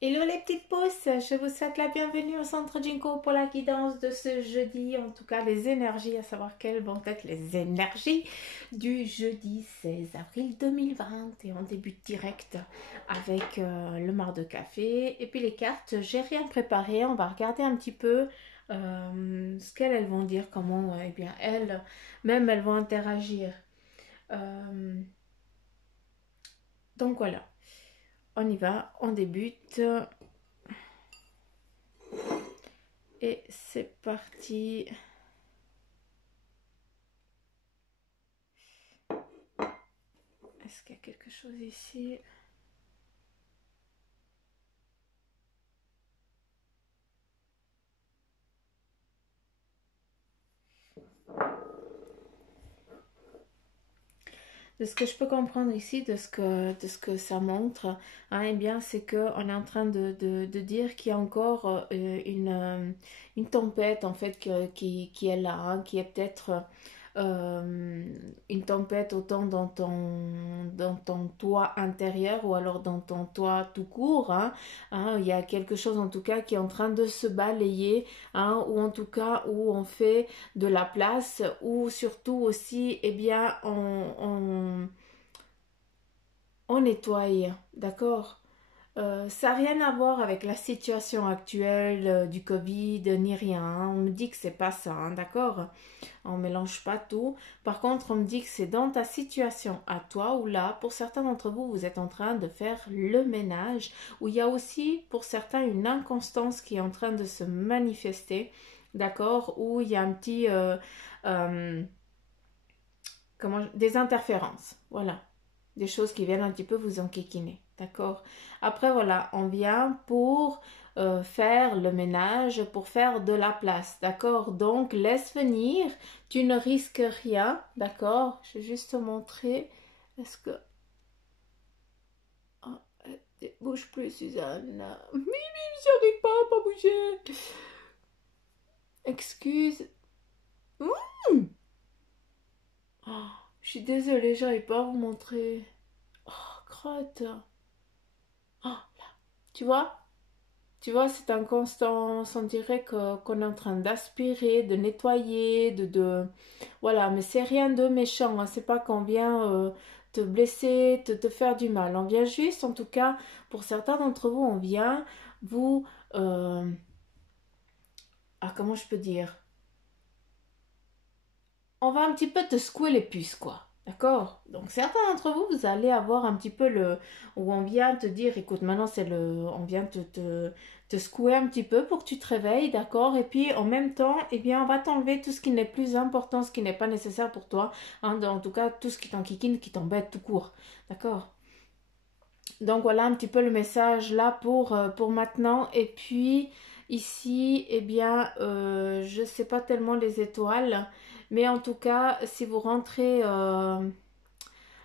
Hello les petites pousses, je vous souhaite la bienvenue au centre Jinko pour la guidance de ce jeudi, en tout cas les énergies, à savoir quelles vont être les énergies du jeudi 16 avril 2020 et on débute direct avec le mar de café et puis les cartes, j'ai rien préparé, on va regarder un petit peu ce qu'elles vont dire, comment eh bien elles vont interagir. Euh, donc voilà, on y va, on débute. Et c'est parti. Est-ce qu'il y a quelque chose ici? De ce que je peux comprendre ici, de ce que ça montre, hein, eh bien, c'est qu'on est en train de dire qu'il y a encore une tempête en fait qui est là, hein, qui est peut-être une tempête autant dans ton toit intérieur ou alors dans ton toit tout court. Hein. Il y a quelque chose en tout cas qui est en train de se balayer, hein, ou en tout cas où on fait de la place, ou surtout aussi, eh bien, on nettoie, d'accord. Ça n'a rien à voir avec la situation actuelle du Covid ni rien, hein. On me dit que c'est pas ça, hein, d'accord. On mélange pas tout. Par contre, on me dit que c'est dans ta situation à toi où là, pour certains d'entre vous, vous êtes en train de faire le ménage, où il y a aussi pour certains une inconstance qui est en train de se manifester, d'accord, où il y a un petit euh, des interférences, voilà, des choses qui viennent un petit peu vous enquiquiner, d'accord. Après voilà, on vient pour faire le ménage, pour faire de la place, d'accord. Donc laisse venir, tu ne risques rien, d'accord. Je vais juste te montrer. Est-ce que oh, bouge plus, Suzanne. Mimi, j'arrive pas à pas bouger. Excuse. Mmh. Oh, je suis désolée, j'arrive pas à vous montrer. Oh, crotte. Oh, tu vois? Tu vois, c'est un constant, on dirait qu'on est en train d'aspirer, de nettoyer, Voilà, mais c'est rien de méchant, hein. C'est pas qu'on vient te blesser, te faire du mal. On vient juste, en tout cas, pour certains d'entre vous, on vient vous... euh, comment je peux dire? On va un petit peu te secouer les puces, quoi. D'accord. Donc certains d'entre vous, vous allez avoir un petit peu le... où on vient te dire, écoute, maintenant c'est le... On vient te secouer un petit peu pour que tu te réveilles, d'accord. Et puis en même temps, eh bien, on va t'enlever tout ce qui n'est plus important, ce qui n'est pas nécessaire pour toi. Hein, en tout cas, tout ce qui t'enquiquine, qui t'embête tout court. D'accord. Donc voilà un petit peu le message là pour maintenant. Et puis ici, eh bien, je ne sais pas tellement les étoiles, mais en tout cas, si vous rentrez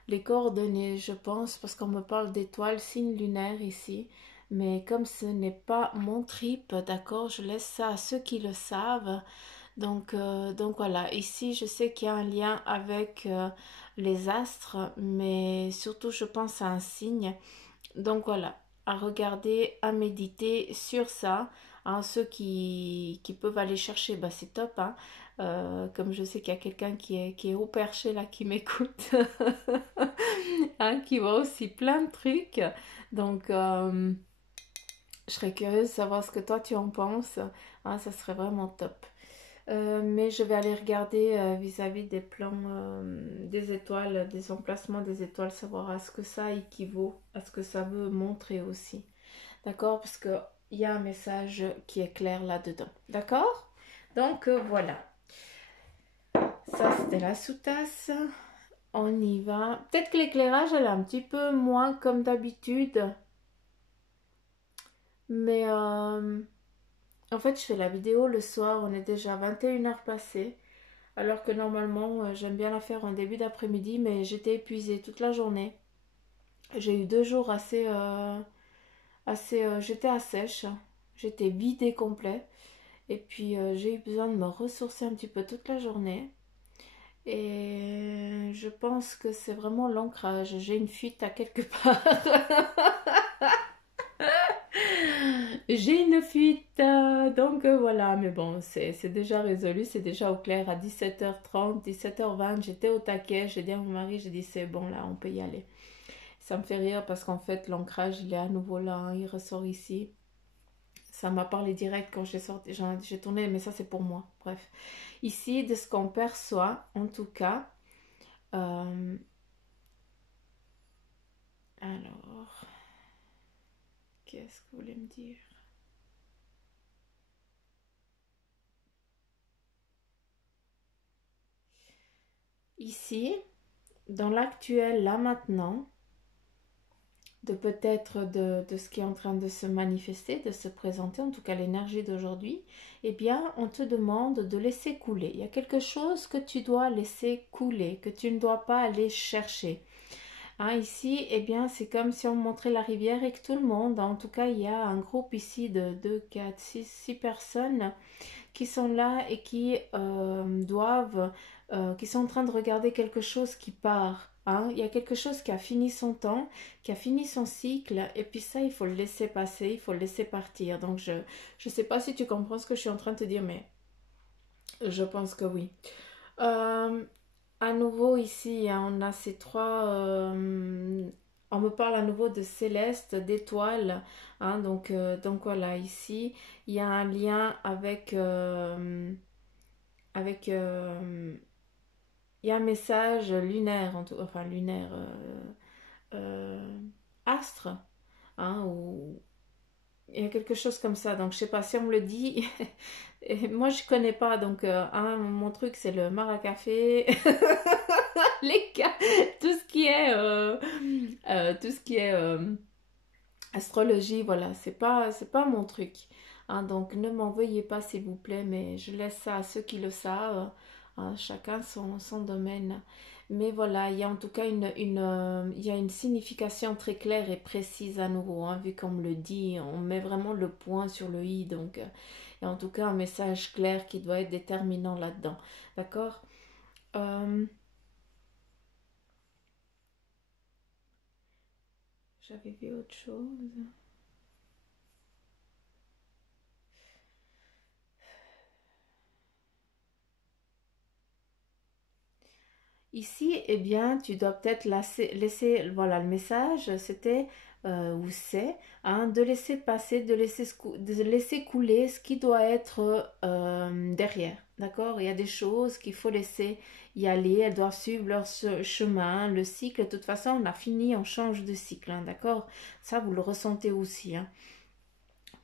les coordonnées, je pense, parce qu'on me parle d'étoiles, signes lunaires ici. Mais comme ce n'est pas mon trip, d'accord, je laisse ça à ceux qui le savent. Donc voilà, ici je sais qu'il y a un lien avec les astres, mais surtout je pense à un signe. Donc voilà, à regarder, à méditer sur ça. Hein, ceux qui peuvent aller chercher, bah c'est top. Hein. Comme je sais qu'il y a quelqu'un qui est au perché là, qui m'écoute, hein, qui voit aussi plein de trucs. Donc je serais curieuse de savoir ce que toi tu en penses. Hein, ça serait vraiment top. Mais je vais aller regarder vis-à-vis des plans des étoiles, des emplacements des étoiles, savoir à ce que ça équivaut, à ce que ça veut montrer aussi. D'accord? Parce qu'il y a un message qui est clair là-dedans. D'accord? Donc voilà. Ça, c'était la sous-tasse. On y va. Peut-être que l'éclairage, elle est un petit peu moins comme d'habitude. Mais en fait, je fais la vidéo le soir. On est déjà 21 heures passées. Alors que normalement, j'aime bien la faire en début d'après-midi, mais j'étais épuisée toute la journée. J'ai eu 2 jours j'étais à sèche, j'étais vidée complet. Et puis j'ai eu besoin de me ressourcer un petit peu toute la journée. Et je pense que c'est vraiment l'ancrage. J'ai une fuite à quelque part. une fuite. Donc voilà, mais bon, c'est déjà résolu, c'est déjà au clair. À 17h30, 17h20, j'étais au taquet. J'ai dit à mon mari, j'ai dit c'est bon là, on peut y aller. Ça me fait rire parce qu'en fait, l'ancrage, il est à nouveau là, hein, il ressort ici. Ça m'a parlé direct quand j'ai sorti, j'ai tourné, mais ça c'est pour moi. Bref, ici, de ce qu'on perçoit, en tout cas. euh, alors, qu'est-ce que vous voulez me dire? Ici, dans l'actuel, là maintenant, de peut-être de ce qui est en train de se manifester, de se présenter, en tout cas l'énergie d'aujourd'hui, eh bien, on te demande de laisser couler. Il y a quelque chose que tu dois laisser couler, que tu ne dois pas aller chercher. Hein, ici, eh bien, c'est comme si on montrait la rivière et que tout le monde, en tout cas, il y a un groupe ici de 2, 4, 6 personnes qui sont là et qui qui sont en train de regarder quelque chose qui part. Hein. Il y a quelque chose qui a fini son temps, qui a fini son cycle, et puis ça, il faut le laisser passer, il faut le laisser partir. Donc, je ne sais pas si tu comprends ce que je suis en train de te dire, mais je pense que oui. Euh, à nouveau, ici, hein, on a ces trois. On me parle à nouveau de céleste, d'étoiles. Hein, donc voilà, ici, il y a un lien avec il y a un message lunaire, enfin lunaire, euh, astre, hein, ou il y a quelque chose comme ça. Donc je sais pas si on me le dit. Et moi je connais pas, donc hein, mon truc c'est le maracafé, tout ce qui est, tout ce qui est astrologie, voilà, c'est pas mon truc. Hein, donc ne m'en veuillez pas s'il vous plaît, mais je laisse ça à ceux qui le savent. Hein, chacun son domaine. Mais voilà, il y a en tout cas il y a une signification très claire et précise à nouveau. Hein, vu qu'on me le dit, on met vraiment le point sur le i. Donc, il y a en tout cas un message clair qui doit être déterminant là-dedans. D'accord. Euh, J'avais vu autre chose. Ici, eh bien, tu dois peut-être laisser, voilà, le message, c'était, ou c'est, hein, de laisser passer, de laisser couler ce qui doit être derrière, d'accord? Il y a des choses qu'il faut laisser y aller, elles doivent suivre leur chemin, le cycle, de toute façon, on a fini, on change de cycle, hein, d'accord? Ça, vous le ressentez aussi, hein,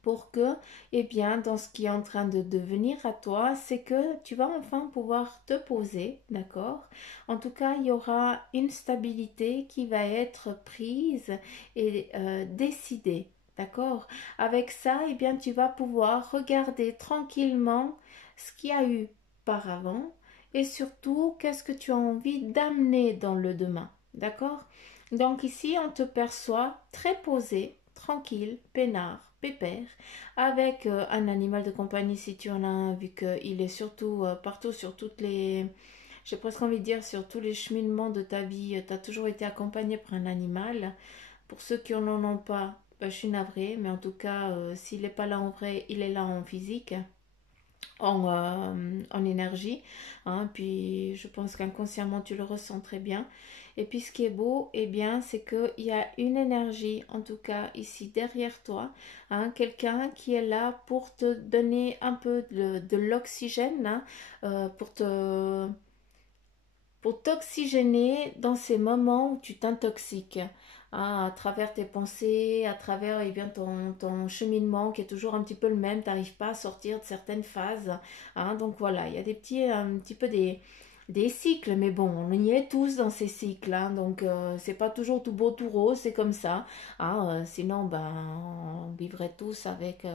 pour que, eh bien, dans ce qui est en train de devenir à toi, c'est que tu vas enfin pouvoir te poser, d'accord? En tout cas, il y aura une stabilité qui va être prise et décidée, d'accord? Avec ça, eh bien, tu vas pouvoir regarder tranquillement ce qu'il y a eu par avant et surtout, qu'est-ce que tu as envie d'amener dans le demain, d'accord? Donc ici, on te perçoit très posé, tranquille, peinard, pépère, avec un animal de compagnie si tu en as un, vu qu'il est surtout partout sur toutes les... J'ai presque envie de dire sur tous les cheminements de ta vie, tu as toujours été accompagné par un animal. Pour ceux qui n'en ont pas, ben, je suis navrée, mais en tout cas, s'il n'est pas là en vrai, il est là en physique, en énergie. Hein, puis je pense qu'inconsciemment tu le ressens très bien. Et puis ce qui est beau, eh bien, c'est qu'il y a une énergie, en tout cas ici derrière toi, hein, quelqu'un qui est là pour te donner un peu de l'oxygène, hein, pour t'oxygéner dans ces moments où tu t'intoxiques, hein, à travers tes pensées, à travers eh bien, ton cheminement qui est toujours un petit peu le même, tu n'arrives pas à sortir de certaines phases. Hein, donc voilà, il y a un petit peu des cycles, mais bon, on y est tous dans ces cycles, hein, donc c'est pas toujours tout beau, tout rose, c'est comme ça. Hein, sinon, ben, on vivrait tous avec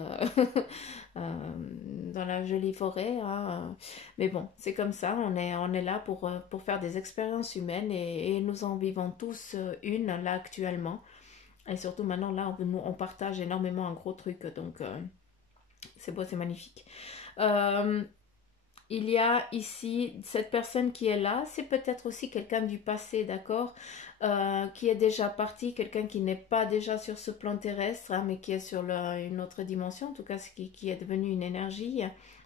dans la jolie forêt. Hein, mais bon, c'est comme ça, on est là pour faire des expériences humaines et nous en vivons tous une là actuellement. Et surtout maintenant, là, on partage énormément un gros truc, donc c'est beau, c'est magnifique. Euh, Il y a ici cette personne qui est là, c'est peut-être aussi quelqu'un du passé, d'accord, qui est déjà parti, quelqu'un qui n'est pas déjà sur ce plan terrestre, hein, mais qui est sur une autre dimension, en tout cas qui est devenu une énergie,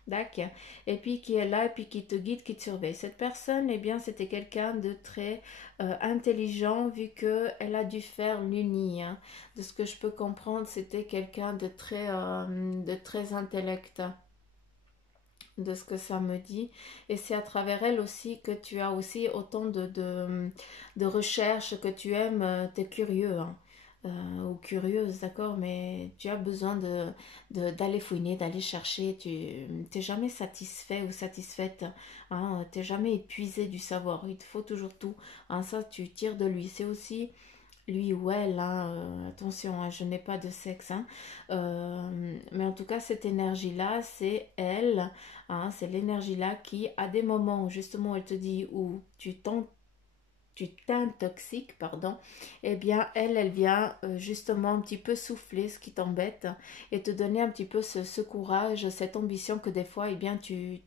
d'accord, et puis qui est là, et puis qui te guide, qui te surveille. Cette personne, eh bien, c'était quelqu'un de très intelligent, vu qu'elle a dû faire l'uni, hein. De ce que je peux comprendre, c'était quelqu'un de très intellect, de ce que ça me dit. Et c'est à travers elle aussi que tu as aussi autant de recherches, que tu aimes, t'es curieux, hein, ou curieuse, d'accord, mais tu as besoin d'aller fouiner, d'aller chercher, tu t'es jamais satisfait ou satisfaite, hein, t'es jamais épuisé du savoir, il te faut toujours tout, hein, ça tu tires de lui, c'est aussi lui ou elle, hein, attention, hein, je n'ai pas de sexe, hein, mais en tout cas, cette énergie-là, c'est elle, hein, c'est l'énergie-là qui, à des moments où justement elle te dit où tu t'intoxiques, pardon, eh bien, elle vient justement un petit peu souffler ce qui t'embête et te donner un petit peu ce courage, cette ambition que des fois, eh bien, tu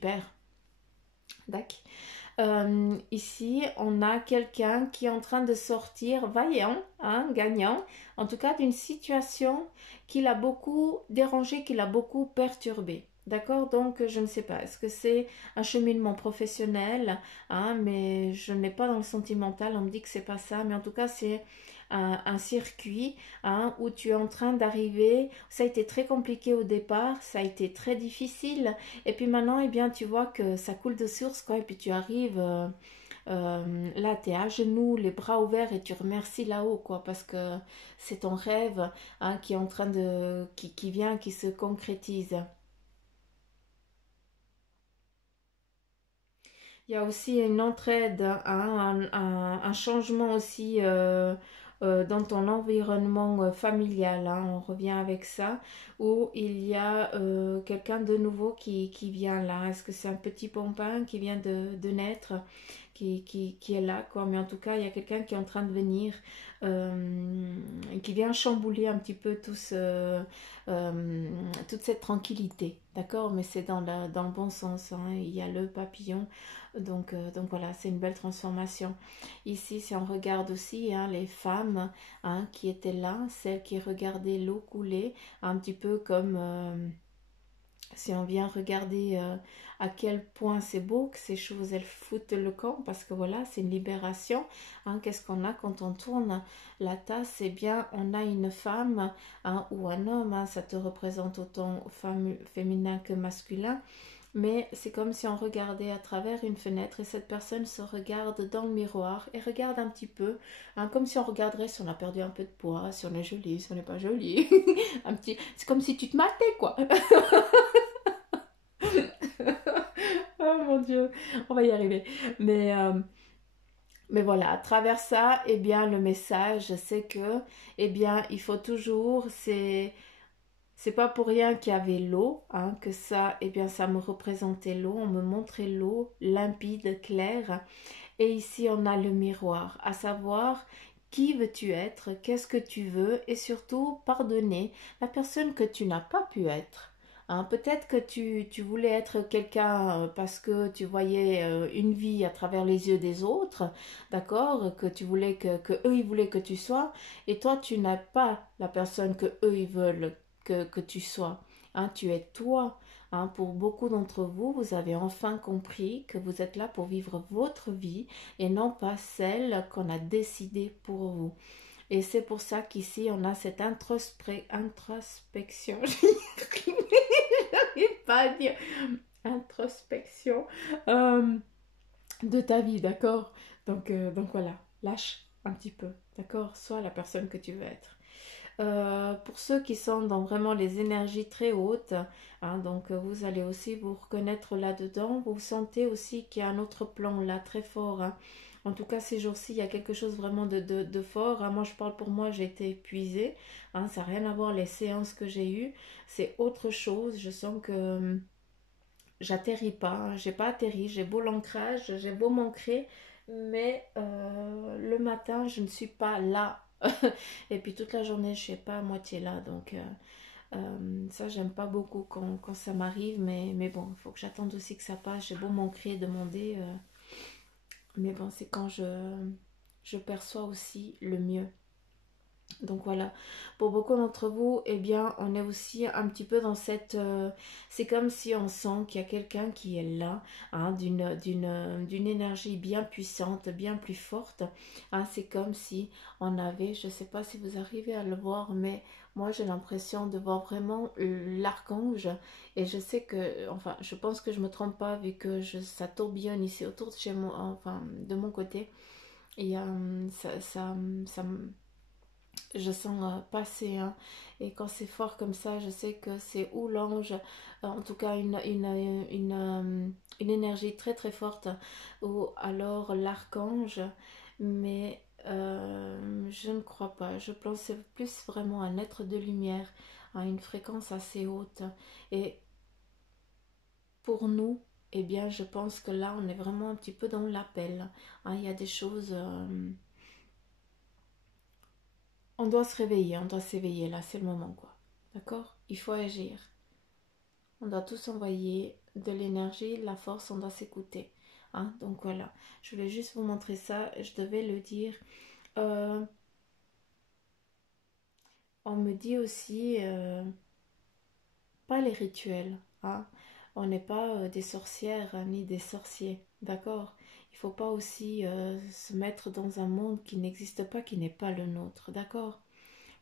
perds. D'accord. Ici, on a quelqu'un qui est en train de sortir vaillant, hein, gagnant, en tout cas d'une situation qui l'a beaucoup dérangé, qui l'a beaucoup perturbé. D'accord? Donc, je ne sais pas. Est-ce que c'est un cheminement professionnel, hein, mais je n'ai pas dans le sentimental. On me dit que c'est pas ça, mais en tout cas, c'est un circuit, hein, où tu es en train d'arriver. Ça a été très compliqué au départ, ça a été très difficile. Et puis maintenant, eh bien, tu vois que ça coule de source, quoi. Et puis tu arrives, là, tu es à genoux, les bras ouverts, et tu remercies là-haut, quoi. Parce que c'est ton rêve, hein, qui est en train qui vient, qui se concrétise. Il y a aussi une entraide, hein, un changement aussi dans ton environnement familial, hein, on revient avec ça, où il y a quelqu'un de nouveau qui vient là. Est-ce que c'est un petit pompin qui vient de naître, qui est là, quoi. Mais en tout cas, il y a quelqu'un qui est en train de venir, qui vient chambouler un petit peu toute cette tranquillité, d'accord? Mais c'est dans le bon sens, hein. Il y a le papillon, donc voilà, c'est une belle transformation. Ici, si on regarde aussi, hein, les femmes, hein, qui étaient là, celles qui regardaient l'eau couler, un petit peu comme si on vient regarder à quel point c'est beau que ces choses elles foutent le camp, parce que voilà, c'est une libération, hein. Qu'est-ce qu'on a quand on tourne la tasse? Eh bien, on a une femme, hein, ou un homme, hein, ça te représente autant féminin que masculin, mais c'est comme si on regardait à travers une fenêtre et cette personne se regarde dans le miroir et regarde un petit peu, hein, comme si on regarderait si on a perdu un peu de poids, si on est joli, si on n'est pas joli. Un petit, c'est comme si tu te matais, quoi. Oh mon Dieu, on va y arriver. Mais, euh, mais voilà, à travers ça, eh bien, le message, c'est que, eh bien, il faut toujours, c'est pas pour rien qu'il y avait l'eau, hein, que ça, eh bien, ça me représentait l'eau, on me montrait l'eau limpide, claire. Et ici, on a le miroir, à savoir qui veux-tu être, qu'est-ce que tu veux, et surtout pardonner la personne que tu n'as pas pu être. Hein, peut-être que tu voulais être quelqu'un parce que tu voyais une vie à travers les yeux des autres, d'accord, que tu voulais que eux ils voulaient que tu sois, et toi tu n'as pas la personne que eux ils veulent que tu sois. Hein, tu es toi. Hein, pour beaucoup d'entre vous, vous avez enfin compris que vous êtes là pour vivre votre vie et non pas celle qu'on a décidée pour vous. Et c'est pour ça qu'ici, on a cette introspection. J'arrive pas à dire introspection euh, de ta vie, d'accord? Donc voilà, lâche un petit peu, d'accord? Sois la personne que tu veux être. Pour ceux qui sont dans vraiment les énergies très hautes, hein, donc vous allez aussi vous reconnaître là-dedans. Vous sentez aussi qu'il y a un autre plan là très fort, hein. En tout cas, ces jours-ci, il y a quelque chose vraiment de fort, hein. Moi, je parle pour moi, j'ai été épuisée, hein. Ça n'a rien à voir les séances que j'ai eues. C'est autre chose. Je sens que j'atterris pas, hein. J'ai pas atterri. J'ai beau l'ancrage, j'ai beau m'ancrer, mais le matin, je ne suis pas là. Et puis toute la journée, je ne suis pas à moitié là. Donc, Ça, j'aime pas beaucoup quand ça m'arrive, mais bon, il faut que j'attende aussi que ça passe. J'ai beau m'en crier, demander, mais bon, c'est quand je perçois aussi le mieux. Donc voilà, pour beaucoup d'entre vous, eh bien, on est aussi un petit peu dans cette... c'est comme si on sent qu'il y a quelqu'un qui est là, hein, d'une énergie bien puissante, bien plus forte. Hein, c'est comme si on avait, je ne sais pas si vous arrivez à le voir, mais moi j'ai l'impression de voir vraiment l'archange. Et je sais que, enfin, je pense que je ne me trompe pas vu que ça tourbillonne ici autour de chez moi, enfin, de mon côté. Et ça je sens passer, hein. Et quand c'est fort comme ça, je sais que c'est ou l'ange, en tout cas une énergie très très forte, ou alors l'archange, mais je ne crois pas. Je pense que c'est plus vraiment un être de lumière, à une fréquence assez haute. Et pour nous, eh bien, je pense que là, on est vraiment un petit peu dans l'appel. Hein, il y a des choses... on doit se réveiller, on doit s'éveiller, là, c'est le moment, quoi. D'accord? Il faut agir. On doit tous envoyer de l'énergie, de la force, on doit s'écouter. Hein? Donc voilà, je voulais juste vous montrer ça, je devais le dire. Euh, on me dit aussi, pas les rituels. Hein? On n'est pas des sorcières ni des sorciers, d'accord? Il faut pas aussi se mettre dans un monde qui n'existe pas, qui n'est pas le nôtre, d'accord?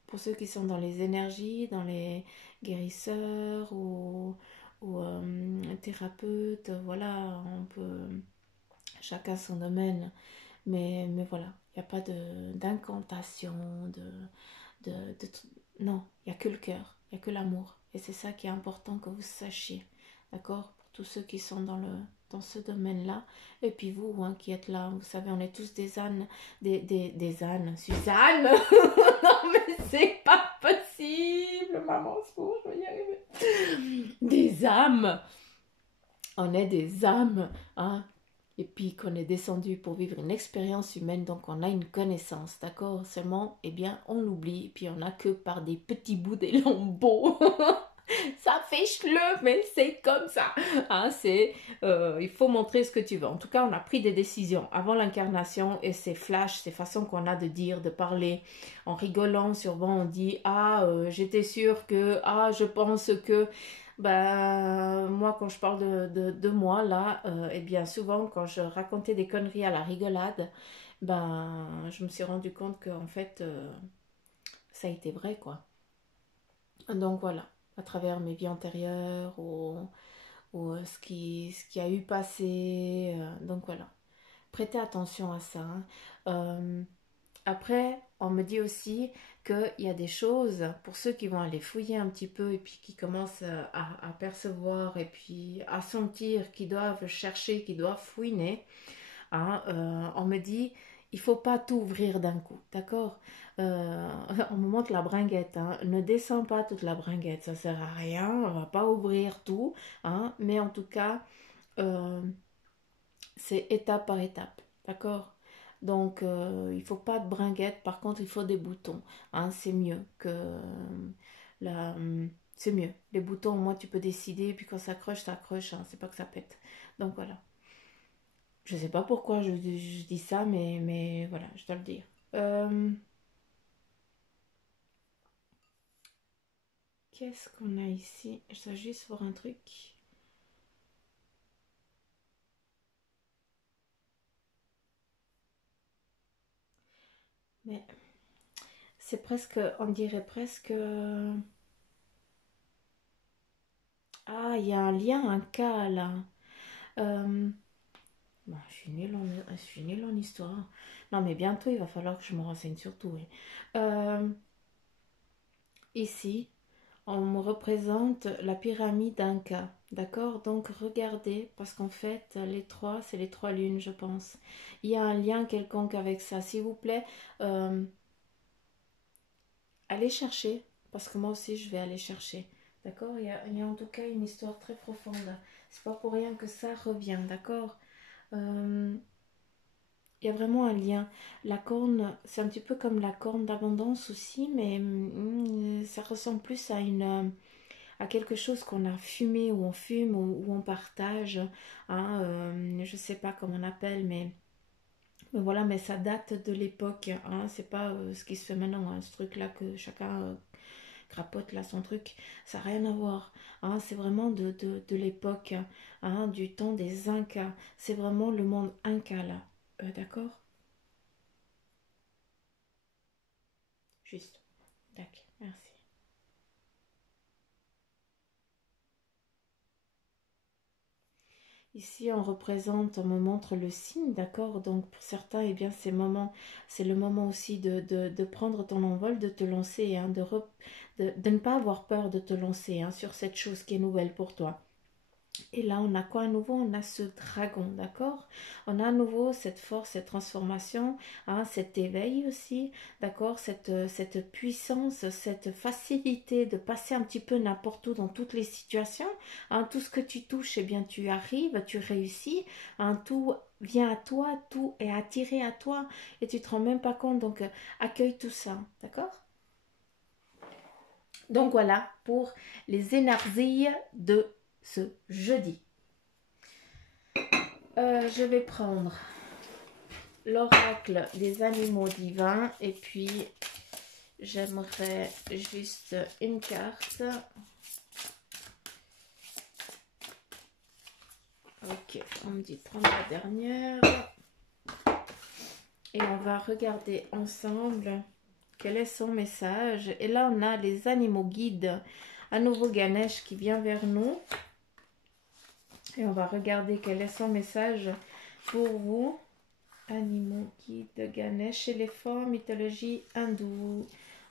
Pour ceux qui sont dans les énergies, dans les guérisseurs ou thérapeutes, voilà, on peut, chacun son domaine, mais voilà, il n'y a pas d'incantation, non, il n'y a que le cœur, il n'y a que l'amour, et c'est ça qui est important que vous sachiez, d'accord, pour tous ceux qui sont dans ce domaine-là, et puis vous, hein, qui êtes là, vous savez, on est tous des ânes, des ânes, Suzanne. Non mais c'est pas possible, maman, secours, je vais y arriver. Des âmes, on est des âmes, hein. Et puis qu'on est descendu pour vivre une expérience humaine, donc on a une connaissance, d'accord? Seulement, eh bien, on l'oublie, et puis on n'a que par des petits bouts des lambeaux. Ça fait chleu, mais c'est comme ça. Hein, il faut montrer ce que tu veux. En tout cas, on a pris des décisions avant l'incarnation et ces flashs, ces façons qu'on a de dire, de parler. En rigolant, souvent on dit ah, j'étais sûre que, ah, je pense que. Ben, moi, quand je parle de moi, là, eh bien, souvent, quand je racontais des conneries à la rigolade, ben, je me suis rendu compte qu'en fait, ça a été vrai, quoi. Donc voilà, à travers mes vies antérieures ou ce qui a eu passé. Donc voilà, prêtez attention à ça. Hein. Euh, Après, on me dit aussi qu'il y a des choses, pour ceux qui vont aller fouiller un petit peu et puis qui commencent à percevoir et puis à sentir, qui doivent chercher, qui doivent fouiner. Hein, on me dit, il faut pas tout ouvrir d'un coup, d'accord? On me montre la bringuette, hein. Ne descends pas toute la bringuette, ça sert à rien, on va pas ouvrir tout, hein, mais en tout cas, euh, c'est étape par étape, d'accord? Donc, il faut pas de bringuette, par contre, il faut des boutons, hein, c'est mieux que la... c'est mieux. Les boutons, au moins, tu peux décider, puis quand ça accroche, hein, c'est pas que ça pète. Donc voilà. Je sais pas pourquoi je dis ça, mais voilà, je dois le dire. Euh, Qu'est-ce qu'on a ici? Je dois juste voir un truc. Mais c'est presque, on dirait presque... Ah, il y a un lien, un cas là. Euh, Bon, je suis nulle en histoire. Non, mais bientôt, il va falloir que je me renseigne sur tout. Oui. Euh, Ici, on me représente la pyramide d'Inca. D'accord? Donc, regardez, parce qu'en fait, les trois, c'est les trois lunes, je pense. Il y a un lien quelconque avec ça. S'il vous plaît, euh, allez chercher, parce que moi aussi, je vais aller chercher. D'accord? Il y a en tout cas une histoire très profonde. C'est pas pour rien que ça revient. D'accord? Euh, Il y a vraiment un lien. La corne, c'est un petit peu comme la corne d'abondance aussi, mais ça ressemble plus à quelque chose qu'on a fumé, ou on fume, ou on partage. Hein, je sais pas comment on appelle, mais voilà, mais ça date de l'époque. Hein, c'est pas ce qui se fait maintenant, hein, ce truc-là que chacun crapote là son truc. Ça n'a rien à voir. Hein, c'est vraiment de l'époque, hein, du temps des Incas. C'est vraiment le monde Inca là. D'accord? Juste. Tac, merci. Ici, on représente, on me montre le signe, d'accord? Donc, pour certains, eh bien, c'est le moment aussi de prendre ton envol, de te lancer, hein, de ne pas avoir peur de te lancer, hein, sur cette chose qui est nouvelle pour toi. Et là, on a quoi à nouveau? On a ce dragon, d'accord? On a à nouveau cette force, cette transformation, hein, cet éveil aussi, d'accord? Cette puissance, cette facilité de passer un petit peu n'importe où dans toutes les situations. Hein, tout ce que tu touches, eh bien, tu arrives, tu réussis. Hein, tout vient à toi, tout est attiré à toi et tu te rends même pas compte. Donc, accueille tout ça, d'accord? Donc voilà pour les énergies de ce jeudi. Je vais prendre l'oracle des animaux divins et puis j'aimerais juste une carte. Ok, on me dit de prendre la dernière et on va regarder ensemble quel est son message. Et là on a les animaux guides, à nouveau Ganesh qui vient vers nous. Et on va regarder quel est son message pour vous. Animaux guides Ganesh, éléphant, mythologie hindoue.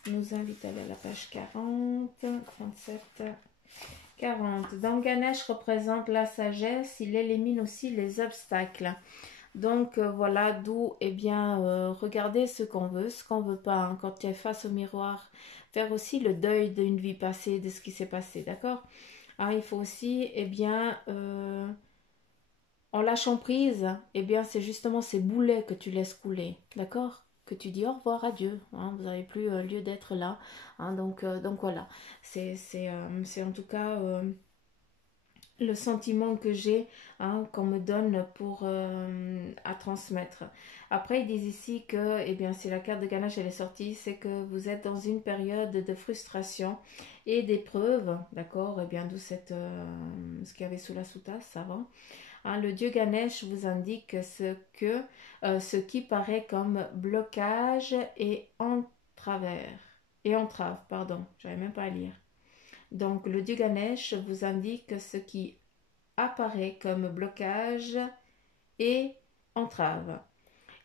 Nous invite à aller à la page 40, 37, 40. Donc Ganesh représente la sagesse, il élimine aussi les obstacles. Donc voilà, d'où, eh bien, regarder ce qu'on veut pas. Hein. Quand tu es face au miroir, faire aussi le deuil d'une vie passée, de ce qui s'est passé, d'accord? Hein, il faut aussi, eh bien, en lâchant prise, eh bien, c'est justement ces boulets que tu laisses couler, d'accord? Que tu dis au revoir, adieu, hein, vous n'avez plus lieu d'être là. Hein, donc voilà, c'est en tout cas le sentiment que j'ai, hein, qu'on me donne pour à transmettre. Après, ils disent ici que, eh bien, si la carte de Ganesh elle est sortie, c'est que vous êtes dans une période de frustration et d'épreuve, d'accord? Eh bien, d'où ce qu'il y avait sous la soutasse avant. Hein, le dieu Ganesh vous indique ce qui paraît comme blocage et entrave, pardon, j'arrive même pas à lire. Donc le dieu Ganesh vous indique ce qui apparaît comme blocage et entrave.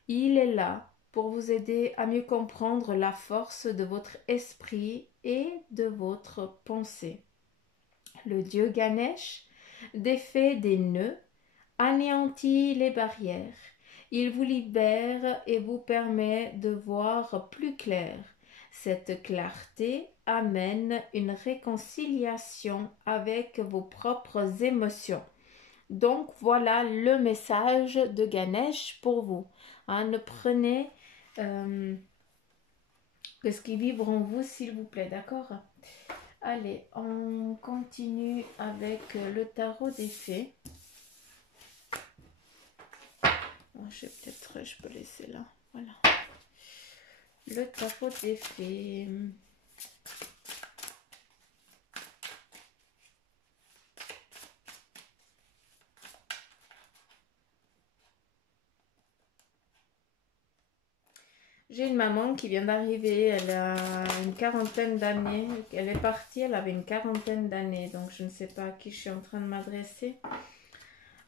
Il est là pour vous aider à mieux comprendre la force de votre esprit et de votre pensée. Le dieu Ganesh défait des nœuds, anéantit les barrières. Il vous libère et vous permet de voir plus clair. Cette clarté amène une réconciliation avec vos propres émotions. Donc voilà le message de Ganesh pour vous. Hein, ne prenez que ce qui vibre en vous, s'il vous plaît, d'accord? Allez, on continue avec le tarot des fées. Je peux laisser là. Voilà. Le tarot des fées. J'ai une maman qui vient d'arriver, elle a une quarantaine d'années. Elle est partie, elle avait une quarantaine d'années, donc je ne sais pas à qui je suis en train de m'adresser.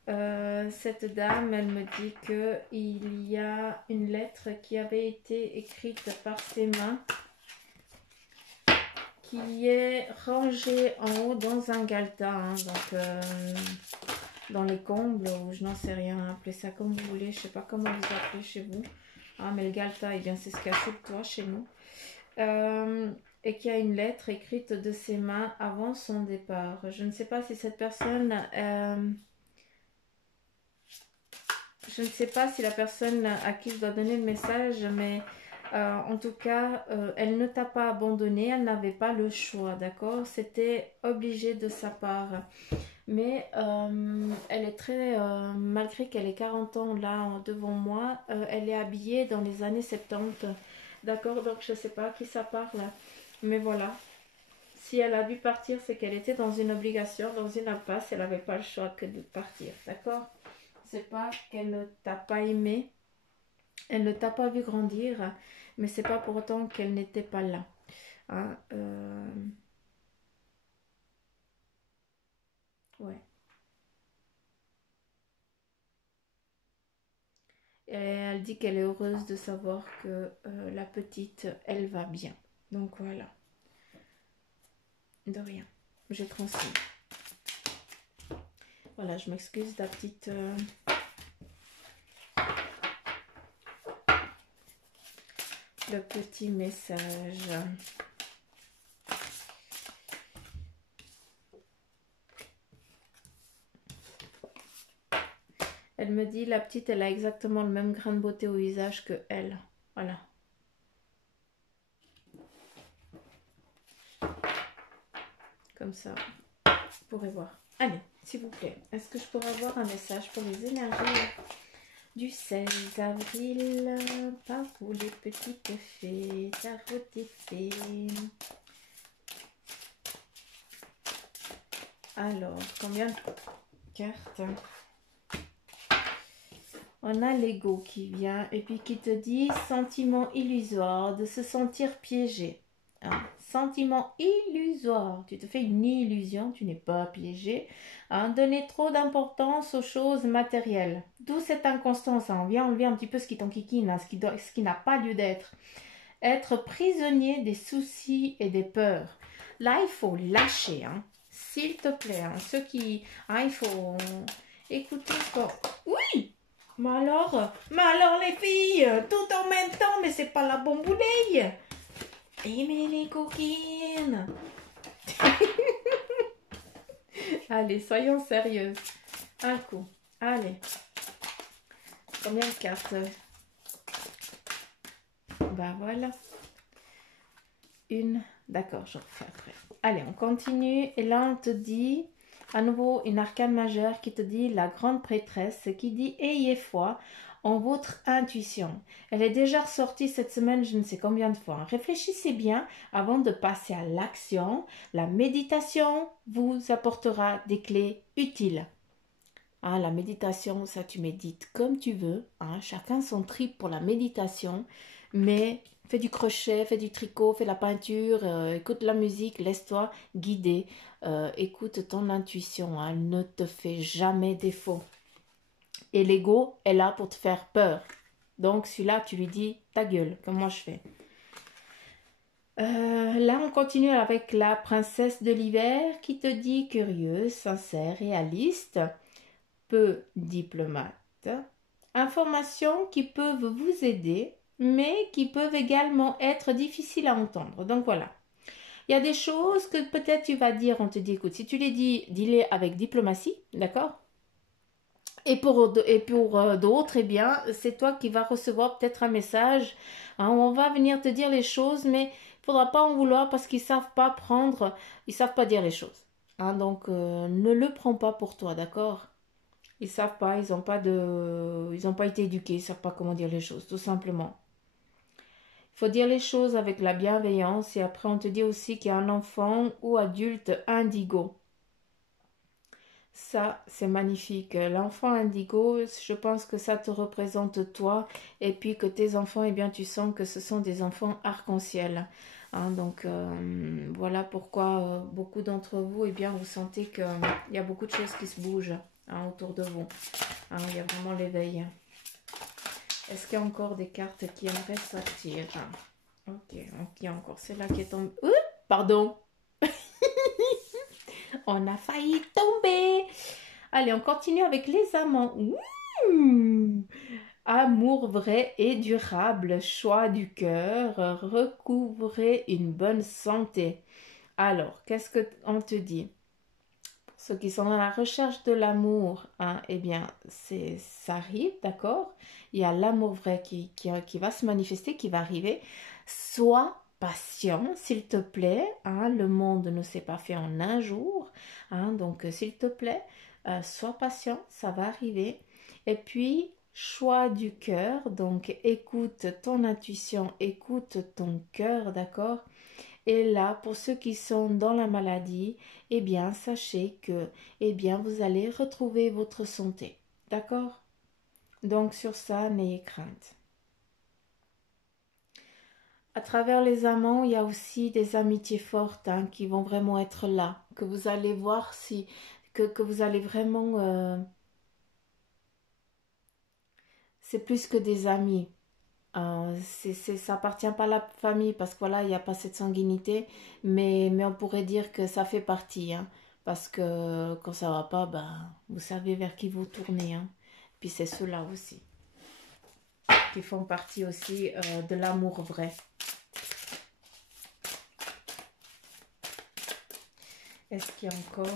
Cette dame, elle me dit qu'il y a une lettre qui avait été écrite par ses mains, qui est rangée en haut dans un galetas, hein, donc dans les combles, ou je n'en sais rien, appelez ça comme vous voulez, je ne sais pas comment vous appelez chez vous. Ah, mais le galetas, eh bien, c'est ce qu'il y a sous le toit chez nous. Et qu'il y a une lettre écrite de ses mains avant son départ. Je ne sais pas si cette personne... je ne sais pas si la personne à qui je dois donner le message, mais En tout cas, elle ne t'a pas abandonné, elle n'avait pas le choix, d'accord? C'était obligé de sa part. Mais elle est très, malgré qu'elle ait 40 ans là devant moi, elle est habillée dans les années 70. D'accord? Donc je ne sais pas à qui ça parle. Mais voilà. Si elle a dû partir, c'est qu'elle était dans une obligation, dans une impasse. Elle n'avait pas le choix que de partir. D'accord? C'est pas qu'elle ne t'a pas aimé. Elle ne t'a pas vu grandir. Mais c'est pas pour autant qu'elle n'était pas là. Hein, ouais. Et elle dit qu'elle est heureuse de savoir que la petite, elle va bien. Donc voilà, de rien. J'ai transmis. Voilà, je m'excuse de la petite... le petit message. Elle me dit, la petite, elle a exactement le même grain de beauté au visage que elle. Voilà. Comme ça, vous pourrez voir. Allez, s'il vous plaît, est-ce que je pourrais avoir un message pour les énergies du 16 avril? Pas pour les petites fées, tarot des fées. Alors, combien de cartes? On a l'ego qui vient et puis qui te dit sentiment illusoire, de se sentir piégé. Hein? Sentiment illusoire, tu te fais une illusion, tu n'es pas piégé. Hein? Donner trop d'importance aux choses matérielles. D'où cette inconstance. Hein? On vient enlever un petit peu ce qui t'enquiquine, hein? Ce qui n'a pas lieu d'être. Être prisonnier des soucis et des peurs. Là, il faut lâcher. Hein? S'il te plaît. Hein? Ceux qui... Hein, il faut écouter quoi. Oui! Mais alors les filles, tout en même temps, mais c'est pas la bonne bouteille. Et mais les coquines. Allez, soyons sérieuses. Un coup. Allez. Combien de cartes? Ben voilà. Une. D'accord, je refais après. Allez, on continue. Et là, on te dit... À nouveau, une arcane majeure qui te dit la grande prêtresse, qui dit ayez foi en votre intuition. Elle est déjà ressortie cette semaine, je ne sais combien de fois. Réfléchissez bien avant de passer à l'action. La méditation vous apportera des clés utiles. Hein, la méditation, ça tu médites comme tu veux. Hein, chacun son trip pour la méditation. Mais fais du crochet, fais du tricot, fais la peinture, écoute la musique, laisse-toi guider. Écoute ton intuition, hein, elle ne te fait jamais défaut. Et l'ego est là pour te faire peur. Donc celui-là, tu lui dis ta gueule, comme moi je fais. Là, on continue avec la princesse de l'hiver qui te dit curieuse, sincère, réaliste, peu diplomate. Informations qui peuvent vous aider, mais qui peuvent également être difficiles à entendre. Donc voilà. Il y a des choses que peut-être tu vas dire, on te dit, écoute, si tu les dis, dis-les avec diplomatie, d'accord? Et pour d'autres, eh bien, c'est toi qui vas recevoir peut-être un message, hein, où on va venir te dire les choses, mais il ne faudra pas en vouloir parce qu'ils ne savent pas prendre, ils ne savent pas dire les choses. Hein, donc, ne le prends pas pour toi, d'accord? Ils ne savent pas, ils n'ont pas été éduqués, ils ne savent pas comment dire les choses, tout simplement. Il faut dire les choses avec la bienveillance et après on te dit aussi qu'il y a un enfant ou adulte indigo. Ça, c'est magnifique. L'enfant indigo, je pense que ça te représente toi et puis que tes enfants, eh bien, tu sens que ce sont des enfants arc-en-ciel. Hein, donc, voilà pourquoi beaucoup d'entre vous, eh bien, vous sentez qu'il y a beaucoup de choses qui se bougent, hein, autour de vous. Hein, il y a vraiment l'éveil. Est-ce qu'il y a encore des cartes qui aimeraient sortir? Ok, il y a encore celle-là qui est tombée. Pardon. On a failli tomber. Allez, on continue avec les amants. Amour vrai et durable, choix du cœur, recouvrez une bonne santé. Alors, qu'est-ce qu'on te dit? ceux qui sont dans la recherche de l'amour, hein, eh bien, ça arrive, d'accord? Il y a l'amour vrai qui va se manifester, qui va arriver. Sois patient, s'il te plaît, hein, le monde ne s'est pas fait en un jour, hein, donc s'il te plaît, sois patient, ça va arriver. Et puis, choix du cœur, donc écoute ton intuition, écoute ton cœur, d'accord? Et là, pour ceux qui sont dans la maladie, eh bien, sachez que, eh bien, vous allez retrouver votre santé. D'accord? Donc, sur ça, n'ayez crainte. À travers les amants, il y a aussi des amitiés fortes, hein, qui vont vraiment être là, que vous allez voir si, que vous allez vraiment, c'est plus que des amis. Ça appartient pas à la famille parce que voilà, il n'y a pas cette sanguinité, mais on pourrait dire que ça fait partie, hein, parce que quand ça va pas, ben, vous savez vers qui vous tournez, hein. Puis c'est ceux-là aussi qui font partie aussi de l'amour vrai. Est-ce qu'il y a encore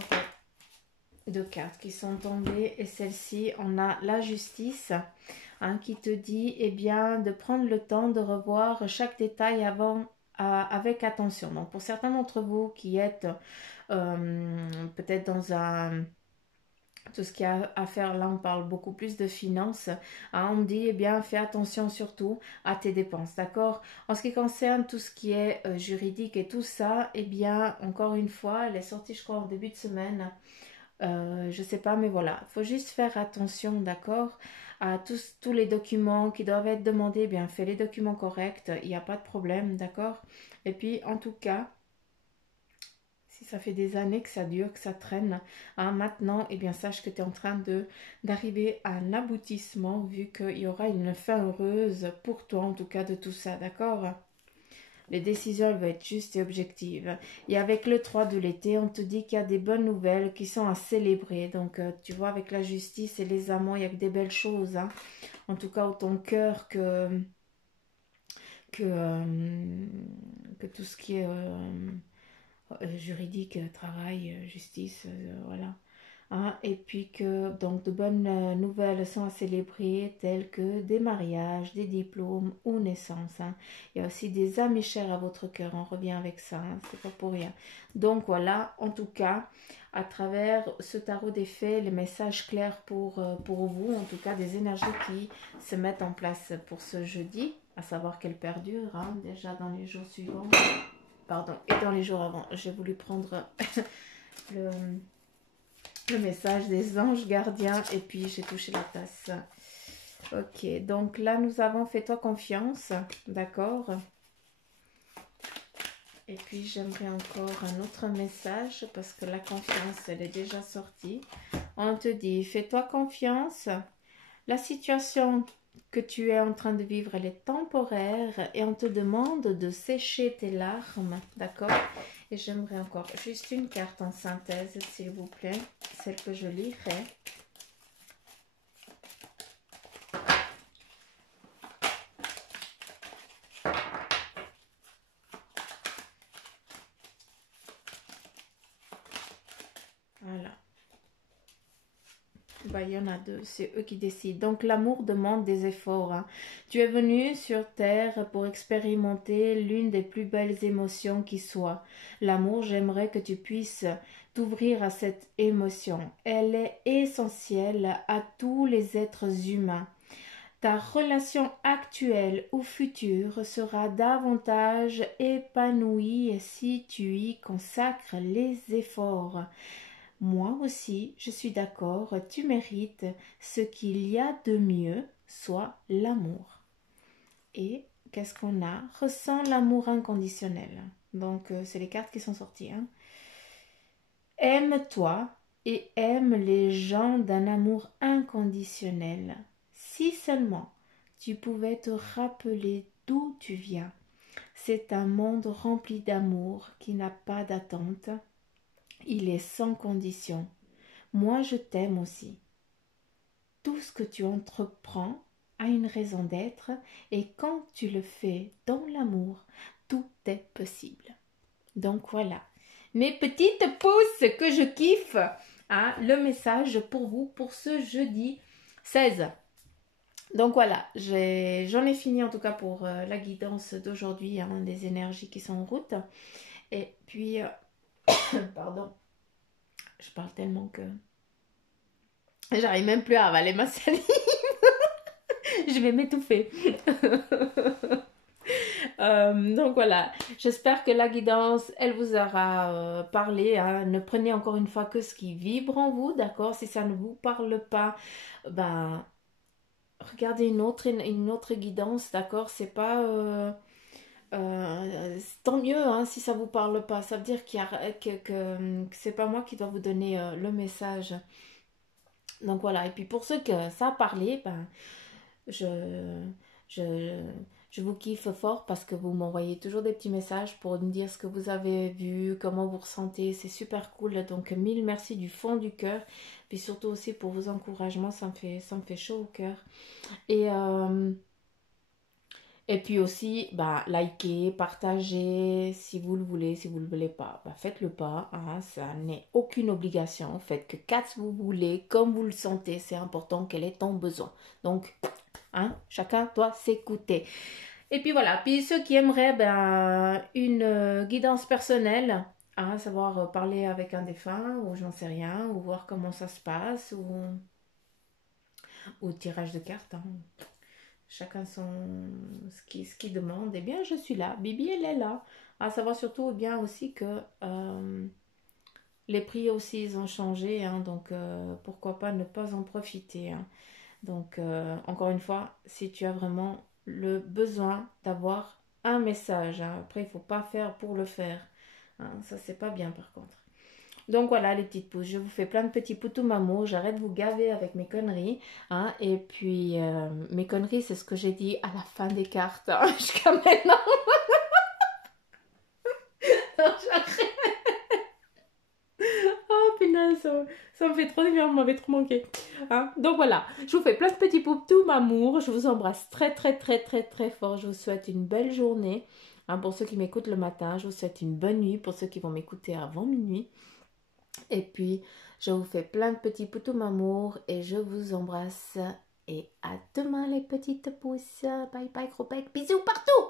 deux cartes qui sont tombées? Et celle-ci, on a la justice, hein, qui te dit, eh bien, de prendre le temps de revoir chaque détail avant, avec attention. Donc, pour certains d'entre vous qui êtes peut-être dans un... Tout ce qui a à faire, là on parle beaucoup plus de finances, hein, on me dit, eh bien, fais attention surtout à tes dépenses, d'accord? En ce qui concerne tout ce qui est juridique et tout ça, eh bien, encore une fois, elle est sortie, je crois, en début de semaine. Je sais pas, mais voilà, il faut juste faire attention, d'accord, à tous les documents qui doivent être demandés. Eh bien, fais les documents corrects, il n'y a pas de problème, d'accord. Et puis, en tout cas, si ça fait des années que ça dure, que ça traîne, hein, maintenant, eh bien, sache que tu es en train d'arriver à un aboutissement, vu qu'il y aura une fin heureuse pour toi, en tout cas, de tout ça, d'accord. Les décisions, elles vont être justes et objectives. Et avec le 3 de l'été, on te dit qu'il y a des bonnes nouvelles qui sont à célébrer. Donc, tu vois, avec la justice et les amants, il y a que des belles choses, hein. En tout cas, autant cœur que, que tout ce qui est juridique, travail, justice, voilà. Hein, et puis que donc de bonnes nouvelles sont à célébrer, telles que des mariages, des diplômes ou naissances, hein. Il y a aussi des amis chers à votre cœur, on revient avec ça, hein, c'est pas pour rien. Donc voilà, en tout cas, à travers ce tarot des faits, les messages clairs pour vous, en tout cas des énergies qui se mettent en place pour ce jeudi, à savoir qu'elles perdurent, hein, déjà dans les jours suivants, pardon, et dans les jours avant. J'ai voulu prendre le message des anges gardiens et puis j'ai touché la tasse. Ok, donc là nous avons fais-toi confiance, d'accord. Et puis j'aimerais encore un autre message parce que la confiance elle est déjà sortie. On te dit fais-toi confiance, la situation que tu es en train de vivre elle est temporaire et on te demande de sécher tes larmes, d'accord. Et j'aimerais encore juste une carte en synthèse, s'il vous plaît, celle que je lirai. Voilà. Bah, il y en a deux, c'est eux qui décident. Donc l'amour demande des efforts, hein. Tu es venu sur Terre pour expérimenter l'une des plus belles émotions qui soit. L'amour, j'aimerais que tu puisses t'ouvrir à cette émotion. Elle est essentielle à tous les êtres humains. Ta relation actuelle ou future sera davantage épanouie si tu y consacres les efforts. Moi aussi, je suis d'accord, tu mérites ce qu'il y a de mieux, soit l'amour. Et qu'est-ce qu'on a? Ressens l'amour inconditionnel. Donc, c'est les cartes qui sont sorties, hein. Aime-toi et aime les gens d'un amour inconditionnel. Si seulement tu pouvais te rappeler d'où tu viens. C'est un monde rempli d'amour qui n'a pas d'attente. Il est sans condition. Moi, je t'aime aussi. Tout ce que tu entreprends a une raison d'être et quand tu le fais dans l'amour, tout est possible. Donc voilà, mes petites pousses que je kiffe. hein, le message pour vous pour ce jeudi 16. Donc voilà, j'en ai fini en tout cas pour la guidance d'aujourd'hui, hein, des énergies qui sont en route. Et puis, pardon, je parle tellement que j'arrive même plus à avaler ma salive. Je vais m'étouffer. Donc voilà, j'espère que la guidance, elle vous aura parlé, hein. Ne prenez encore une fois que ce qui vibre en vous, d'accord? Si ça ne vous parle pas, ben, regardez une autre guidance, d'accord? C'est pas... tant mieux, hein, si ça vous parle pas. Ça veut dire que c'est pas moi qui dois vous donner le message. Donc voilà, et puis pour ceux que ça a parlé, ben, je, je, je vous kiffe fort parce que vous m'envoyez toujours des petits messages pour me dire ce que vous avez vu, comment vous ressentez. C'est super cool. Donc, mille merci du fond du cœur. Puis surtout aussi pour vos encouragements, ça me fait chaud au cœur. Et, euh, et puis aussi, bah, likez, partagez si vous le voulez, si vous ne le voulez pas, bah, faites-le pas, hein, ça n'est aucune obligation. Faites que quand vous voulez, comme vous le sentez, c'est important, quel est ton besoin. Donc, hein, chacun doit s'écouter. Et puis voilà, puis ceux qui aimeraient ben, une guidance personnelle, hein, savoir parler avec un défunt, ou j'en sais rien, ou voir comment ça se passe, ou tirage de cartes, hein. Chacun ce qu'il demande. Eh bien, je suis là. Bibi, elle est là. À savoir surtout bien aussi que les prix aussi, ils ont changé. Hein, donc, pourquoi pas ne pas en profiter. Hein. Donc, encore une fois, si tu as vraiment le besoin d'avoir un message. Hein, après, il ne faut pas faire pour le faire. Hein, ça, c'est pas bien par contre. Donc voilà les petites pouces, je vous fais plein de petits poutous mamours, j'arrête de vous gaver avec mes conneries, hein, et puis mes conneries c'est ce que j'ai dit à la fin des cartes, hein, jusqu'à maintenant. Non, j'arrête. Oh punaise, ça me fait trop du bien, vous m'avez trop manqué. Hein. Donc voilà, je vous fais plein de petits poutous mamours, je vous embrasse très très très très très fort, je vous souhaite une belle journée. Hein, pour ceux qui m'écoutent le matin, je vous souhaite une bonne nuit, pour ceux qui vont m'écouter avant minuit. Et puis, je vous fais plein de petits poutous mamours et je vous embrasse. Et à demain les petites pousses. Bye bye gros bec. Bisous partout.